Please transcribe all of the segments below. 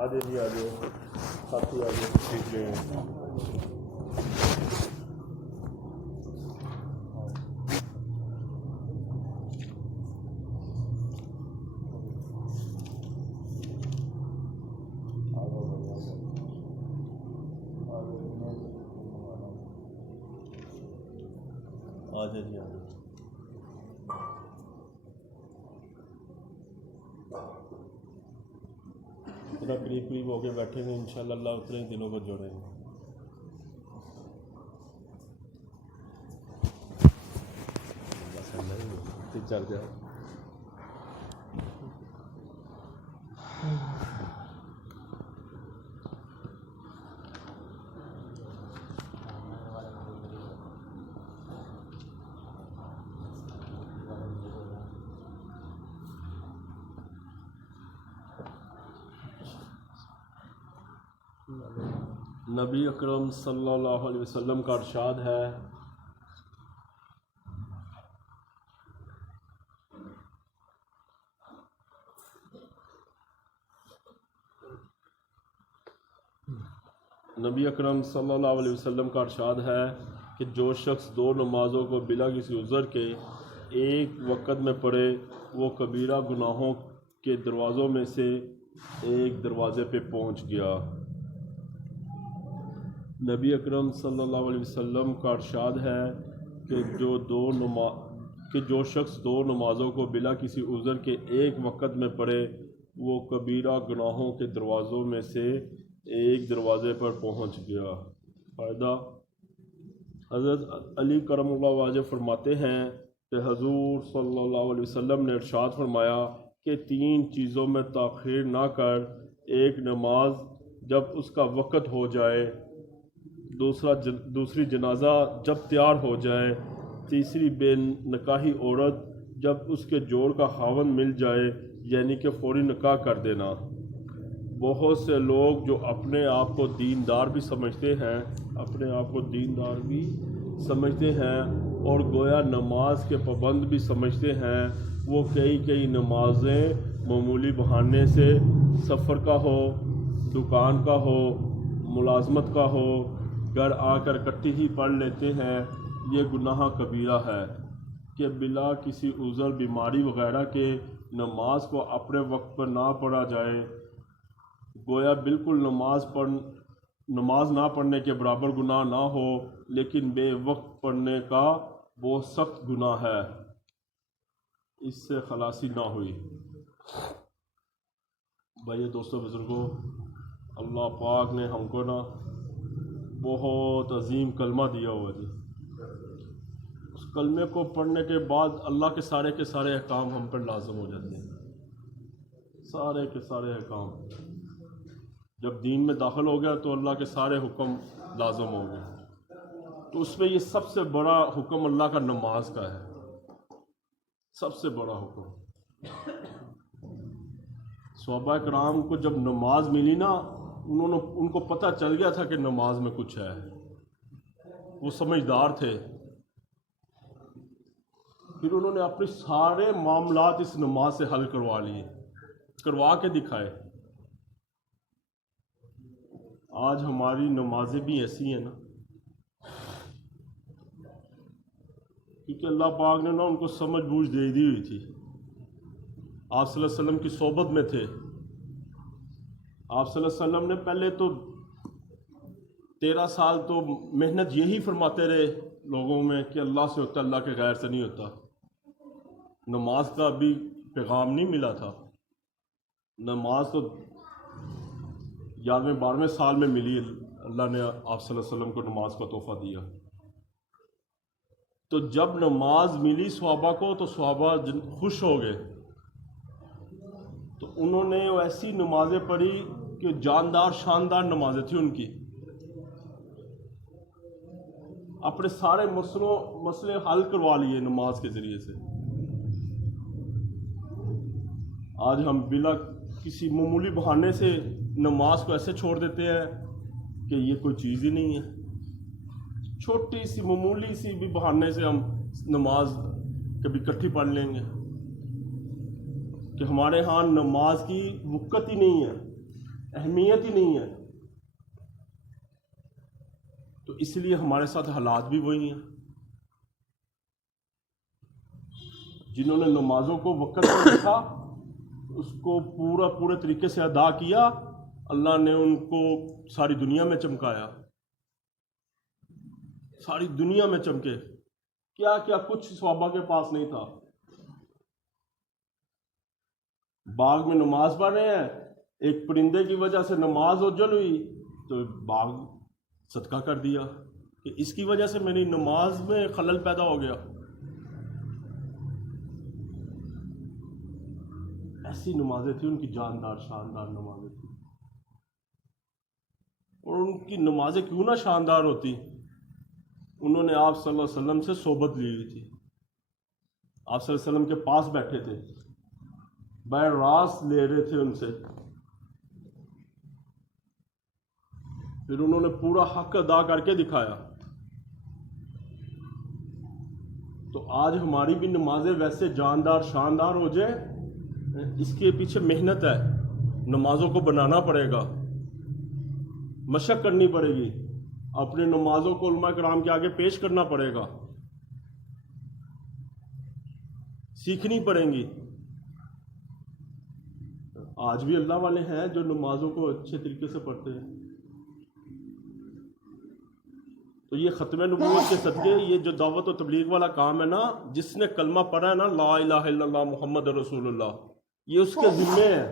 آ جاؤ ساتھی آ جاؤ سیکھ لیں آ جائیے اتنا قریب ہو کے بیٹھے ہیں انشاءاللہ اللہ اتنے ہی دلوں کو جوڑیں گے. چل جائے نبی اکرم صلی اللہ علیہ وسلم کا ارشاد ہے نبی اکرم صلی اللہ علیہ وسلم کا ارشاد ہے کہ جو شخص دو نمازوں کو بلا کسی عذر کے ایک وقت میں پڑھے وہ کبیرہ گناہوں کے دروازوں میں سے ایک دروازے پہ پہنچ گیا. نبی اکرم صلی اللہ علیہ وسلم کا ارشاد ہے کہ جو شخص دو نمازوں کو بلا کسی عذر کے ایک وقت میں پڑھے وہ کبیرہ گناہوں کے دروازوں میں سے ایک دروازے پر پہنچ گیا. فائدہ: حضرت علی کرم اللہ وجہ فرماتے ہیں کہ حضور صلی اللہ علیہ وسلم نے ارشاد فرمایا کہ 3 چیزوں میں تاخیر نہ کر: ایک نماز جب اس کا وقت ہو جائے، دوسری جنازہ جب تیار ہو جائے، تیسری بے نکاحی عورت جب اس کے جوڑ کا خاوند مل جائے یعنی کہ فوری نکاح کر دینا. بہت سے لوگ جو اپنے آپ کو دیندار بھی سمجھتے ہیں اور گویا نماز کے پابند بھی سمجھتے ہیں، وہ کئی نمازیں معمولی بہانے سے، سفر کا ہو، دکان کا ہو، ملازمت کا ہو، گھر آ کر اکٹھی ہی پڑھ لیتے ہیں. یہ گناہ کبیرہ ہے کہ بلا کسی عذر، بیماری وغیرہ کے نماز کو اپنے وقت پر نہ پڑھا جائے. گویا بالکل نماز نہ پڑھنے کے برابر گناہ نہ ہو، لیکن بے وقت پڑھنے کا بہت سخت گناہ ہے، اس سے خلاصی نہ ہوئی. بھائی دوستو بزرگوں، اللہ پاک نے ہم کو بہت عظیم کلمہ دیا ہوا جی. اس کلمے کو پڑھنے کے بعد اللہ کے سارے احکام ہم پر لازم ہو جاتے ہیں. سارے کے سارے احکام جب دین میں داخل ہو گیا تو اللہ کے سارے حکم لازم ہو گئے. تو اس میں یہ سب سے بڑا حکم اللہ کا نماز کا ہے، سب سے بڑا حکم. صحابہ کرام کو جب نماز ملی نا، ان کو پتہ چل گیا تھا کہ نماز میں کچھ ہے. وہ سمجھدار تھے. پھر انہوں نے اپنے سارے معاملات اس نماز سے حل کروا کے دکھائے. آج ہماری نمازیں بھی ایسی ہیں نا، کیونکہ اللہ پاک نے ان کو سمجھ بوجھ دے دی ہوئی تھی. آپ صلی اللہ علیہ وسلم کی صحبت میں تھے. آپ صلی اللہ علیہ وسلم نے پہلے تو 13 سال تو محنت یہی فرماتے رہے لوگوں میں کہ اللہ سے ہوتا، اللہ کے غیر سے نہیں ہوتا. نماز کا بھی پیغام نہیں ملا تھا. نماز تو 11ویں 12ویں سال میں ملی. اللہ نے آپ صلی اللہ علیہ وسلم کو نماز کا تحفہ دیا. تو جب نماز ملی صحابہ کو تو صحابہ خوش ہو گئے. تو انہوں نے ایسی نمازیں پڑھی کہ جاندار شاندار نمازیں تھیں ان کی. اپنے سارے مسئلے حل کروا لیے نماز کے ذریعے سے. آج ہم بلا کسی معمولی بہانے سے نماز کو ایسے چھوڑ دیتے ہیں کہ یہ کوئی چیز ہی نہیں ہے. چھوٹی سی معمولی سی بھی بہانے سے ہم نماز کبھی اکٹھی پڑھ لیں گے کہ ہمارے ہاں نماز کی وقت ہی نہیں ہے. اہمیت ہی نہیں ہے. تو اس لیے ہمارے ساتھ حالات بھی وہی ہیں. جنہوں نے نمازوں کو وقت پر رکھا، اس کو پورے طریقے سے ادا کیا، اللہ نے ان کو ساری دنیا میں چمکایا. ساری دنیا میں چمکے. کیا کیا کچھ صحابہ کے پاس نہیں تھا. باغ میں نماز پڑھ رہے ہیں، ایک پرندے کی وجہ سے نماز اوجل ہوئی تو باغ صدقہ کر دیا کہ اس کی وجہ سے میری نماز میں خلل پیدا ہو گیا. ایسی نمازیں تھیں ان کی، جاندار شاندار نمازیں تھیں. اور ان کی نمازیں کیوں نہ شاندار ہوتی، انہوں نے آپ صلی اللہ علیہ وسلم سے صحبت لی ہوئی تھی. آپ صلی اللہ علیہ وسلم کے پاس بیٹھے تھے، بیر راست لے رہے تھے ان سے. پھر انہوں نے پورا حق ادا کر کے دکھایا. تو آج ہماری بھی نمازیں ویسے جاندار شاندار ہو جائے، اس کے پیچھے محنت ہے. نمازوں کو بنانا پڑے گا، مشق کرنی پڑے گی، اپنی نمازوں کو علماء کرام کے آگے پیش کرنا پڑے گا، سیکھنی پڑیں گی. آج بھی اللہ والے ہیں جو نمازوں کو اچھے طریقے سے پڑھتے ہیں. تو یہ ختم نبوت کے صدقے، یہ جو دعوت و تبلیغ والا کام ہے نا، جس نے کلمہ پڑھا ہے نا، لا الہ الا اللہ محمد رسول اللہ، یہ اس کے ذمے ہے.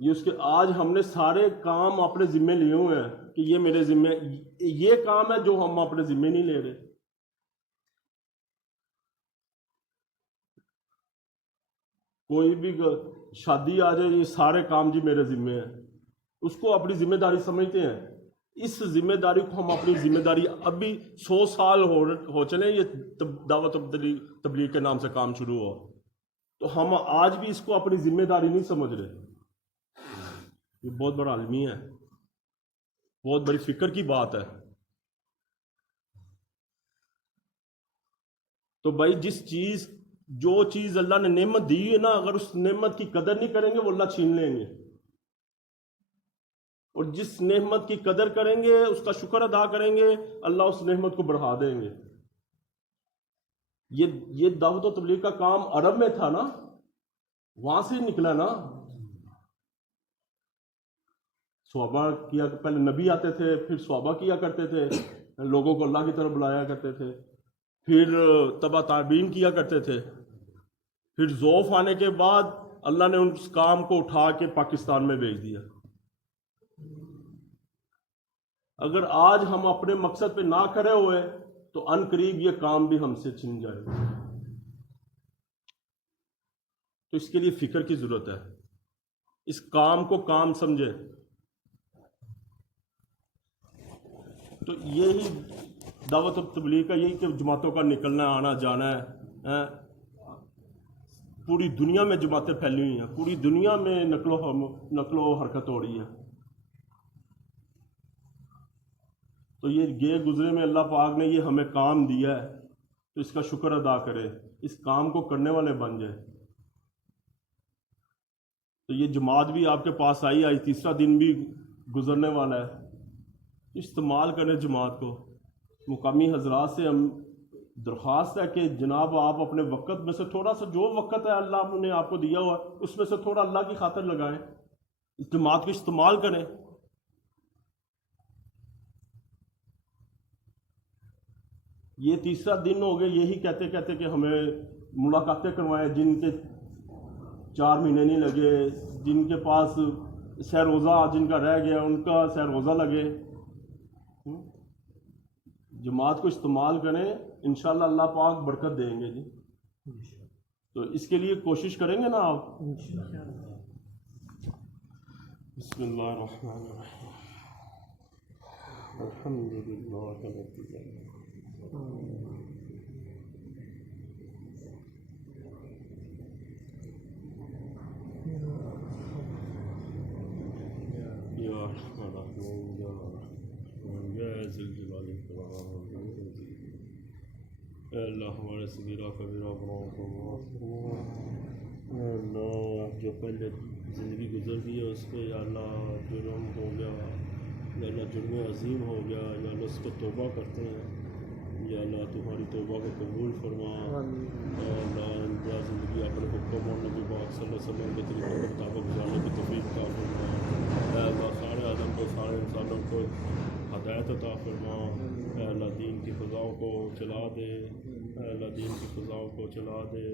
یہ اس کے، آج ہم نے سارے کام اپنے ذمے لیے ہوئے ہیں کہ یہ میرے ذمے، یہ کام ہے جو ہم اپنے ذمے نہیں لے رہے. کوئی بھی شادی آ جائے، یہ سارے کام جی میرے ذمے ہیں، اس کو اپنی ذمہ داری سمجھتے ہیں. اس ذمہ داری کو ہم اپنی ذمہ داری، ابھی 100 سال ہو چلے یہ دعوت تبلیغ کے نام سے کام شروع ہوا، تو ہم آج بھی اس کو اپنی ذمہ داری نہیں سمجھ رہے. یہ بہت بڑا عالمی ہے، بہت بڑی فکر کی بات ہے. تو بھائی جو چیز اللہ نے نعمت دی ہے نا، اگر اس نعمت کی قدر نہیں کریں گے وہ اللہ چھین لیں گے. اور جس نعمت کی قدر کریں گے، اس کا شکر ادا کریں گے، اللہ اس نعمت کو بڑھا دیں گے. یہ دعوت و تبلیغ کا کام عرب میں تھا نا، وہاں سے نکلا نا. صحابہ کیا، پہلے نبی آتے تھے، پھر صحابہ کیا کرتے تھے، لوگوں کو اللہ کی طرف بلایا کرتے تھے، پھر تبع تابعین کیا کرتے تھے، پھر ضعف آنے کے بعد اللہ نے اس کام کو اٹھا کے پاکستان میں بھیج دیا. اگر آج ہم اپنے مقصد پہ نہ کھڑے ہوئے تو ان قریب یہ کام بھی ہم سے چھن جائے گا. تو اس کے لیے فکر کی ضرورت ہے، اس کام کو کام سمجھے. تو یہی دعوت و تبلیغ کا، یہی کہ جماعتوں کا نکلنا آنا جانا ہے. پوری دنیا میں جماعتیں پھیلی ہوئی ہیں، پوری دنیا میں نقل و حرکت ہو رہی ہے. تو یہ گئے گزرے میں اللہ پاک نے یہ ہمیں کام دیا ہے، تو اس کا شکر ادا کرے، اس کام کو کرنے والے بن جائے. تو یہ جماعت بھی آپ کے پاس آئی، تیسرا دن بھی گزرنے والا ہے. استعمال کریں جماعت کو. مقامی حضرات سے ہم درخواست ہے کہ جناب آپ اپنے وقت میں سے تھوڑا سا، جو وقت ہے اللہ نے آپ کو دیا ہوا، اس میں سے تھوڑا اللہ کی خاطر لگائیں، اس جماعت کو استعمال کریں. یہ تیسرا دن ہو گیا یہی کہتے کہتے کہ ہمیں ملاقاتیں کروائیں، جن کے 4 مہینے نہیں لگے، جن کے پاس سہ روزہ جن کا رہ گیا ان کا سہ روزہ لگے. جماعت کو استعمال کریں، انشاءاللہ اللہ پاک برکت دیں گے جی. تو اس کے لیے کوشش کریں گے نا آپ. بسم اللہ الرحمن الرحیم. الحمدللہ رب العالمین. یا رحمن الرحیم، یا رحمن، یا ذی الجلال والاکرام. اے اللہ ہمارے صغیرہ کبیرہ گناہوں کو معاف فرما. اے اللہ جو پہلے زندگی گزر گئی ہے اس پہ، یا اللہ جرم ہو گیا، یا اللہ جرم عظیم ہو گیا، یا اللہ اس کو توبہ کرتے ہیں، یا اللہ تمہاری توبہ کو قبول فرما، یا اللہ انتہا زندگی اپنے حکم اور نبی پاک صلی اللہ علیہ وسلم کے طریقے کے مطابق گزارنے کی توفیق عطا فرما، اے اللہ سارے آدم کو، سارے انسانوں کو ہدایت عطا فرما، اے اللہ دین کی فضاؤں کو چلا دے، اے اللہ دین کی فضاؤں کو چلا دے،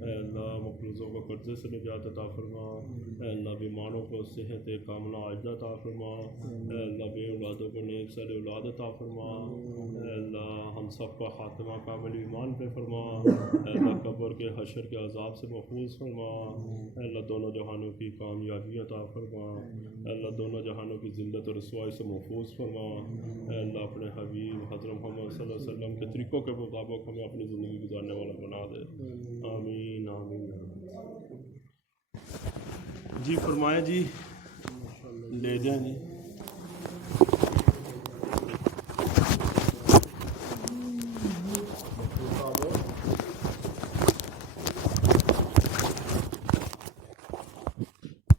اے اللہ مقروضوں کو قرضے سے نجات عطا فرما، اے اللہ بیماروں کو صحت کاملہ عاجلہ عطا فرما، اے اللہ بے اولادوں کو نیک صالح اولاد عطا فرما، اے اللہ ہم سب کا خاتمہ کامل ایمان پہ فرما، اے اللہ قبر کے حشر کے عذاب سے محفوظ فرما، اے اللہ دونوں جہانوں کی کامیابی عطا فرما، اے اللہ دونوں جہانوں کی ذلت اور رسوائی سے محفوظ فرما، اے اللہ اپنے حبیب حضرت محمد صلی اللہ علیہ وسلم کے طریقوں کے مطابق ہمیں اپنی زندگی گزارنے والا بنا دے، آمین آمین۔ جی فرمائیں جی، لے جائیں جی۔